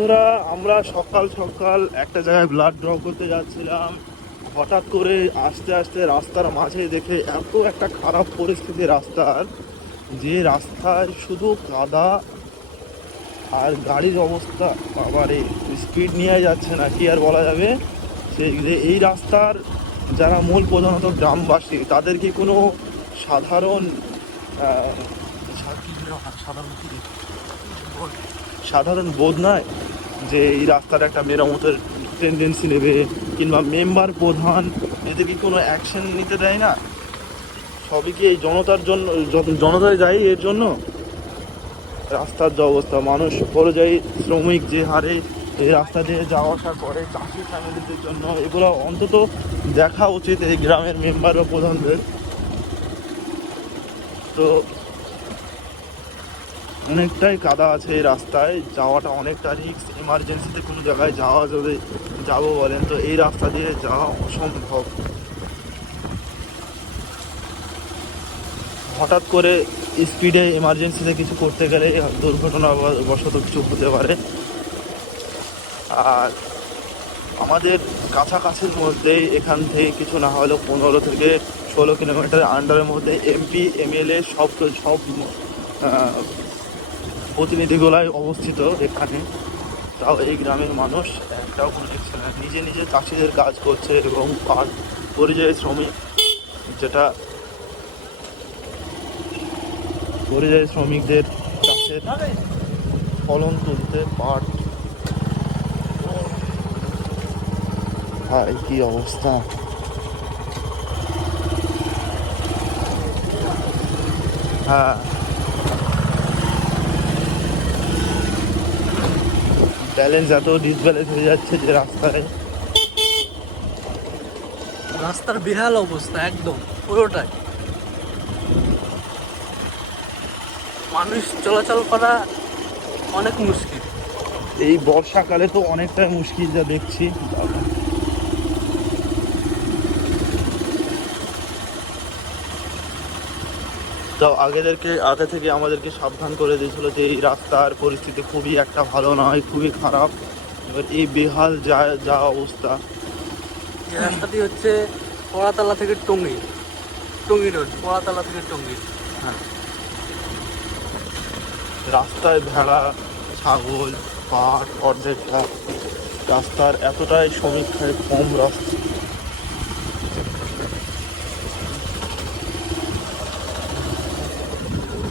বন্ধুরা, আমরা সকাল সকাল একটা জায়গায় ব্লাড ড্র করতে যাচ্ছিলাম। হঠাৎ করে আস্তে আস্তে রাস্তার মাঝে দেখে এত একটা খারাপ পরিস্থিতি রাস্তার, যে রাস্তায় শুধু কাদা আর গাড়ির অবস্থা বাবারে, স্পিড নিয়ে যাচ্ছে না, কি আর বলা যাবে। সেই যে এই রাস্তার যারা মূল প্রধানত গ্রামবাসী, তাদের কি কোনো সাধারণ সাধারণ বোধ নয় যে এই রাস্তার একটা মেরামতের টেন্ডেন্সি নেবে, কিংবা মেম্বার প্রধান এতে কি কোনো অ্যাকশন নিতে দেয় না? সবই কি এই জনতার জন্য, জনতাই দায়ী এর জন্য? রাস্তার যে অবস্থা, মানুষ পরিযায়ী শ্রমিক যে হারে এই রাস্তা দিয়ে যাওয়া আসা করে, চাষি ফ্যামিলিদের জন্য এগুলো অন্তত দেখা উচিত এই গ্রামের মেম্বার বা প্রধানদের। তো অনেকটাই কাদা আছে এই রাস্তায়, যাওয়াটা অনেকটা রিস্ক। এমার্জেন্সিতে কোনো জায়গায় যাওয়া যদি যাবো বলেন, তো এই রাস্তা দিয়ে যাওয়া অসম্ভব। হঠাৎ করে স্পিডে এমার্জেন্সিতে কিছু করতে গেলে দুর্ঘটনা বশত কিছু হতে পারে। আর আমাদের কাছাকাছির মধ্যে এখান থেকে কিছু না হলেও 15 থেকে 16 কিলোমিটার আন্ডারের মধ্যে এমপি এমএলএ সব প্রতিনিধিগুলাই অবস্থিত এখানে। তাও এই গ্রামের মানুষ একটাও কোনো দেখছে না, নিজে নিজে চাষিদের কাজ করছে এবং পরিযায়ী শ্রমিক, যেটা পরিযায়ী শ্রমিকদের চাষের ফলন তুলতে পাট। ভাই কি অবস্থা! হ্যাঁ, ব্যালেন্স এত ডিসব্যালেন্স হয়ে যাচ্ছে যে রাস্তার বেহাল অবস্থা, একদম পুরোটাই। মানুষ চলাচল করা অনেক মুশকিল। এই বর্ষাকালে তো অনেকটাই মুশকিল যা দেখছি। তো আগে থেকে আমাদেরকে সাবধান করে দিয়েছিল যে এই রাস্তার পরিস্থিতি খুবই একটা ভালো নয়, খুবই খারাপ। এবার এই বেহাল যা অবস্থা। এই রাস্তাটি হচ্ছে পড়াতলা থেকে টঙ্গী রোড, পড়াতলা থেকে টঙ্গী। হ্যাঁ, রাস্তায় ভেড়া, ছাগল, পাট অর্ধেকটা। রাস্তার এতটাই সমীক্ষায় কম রাস্তা,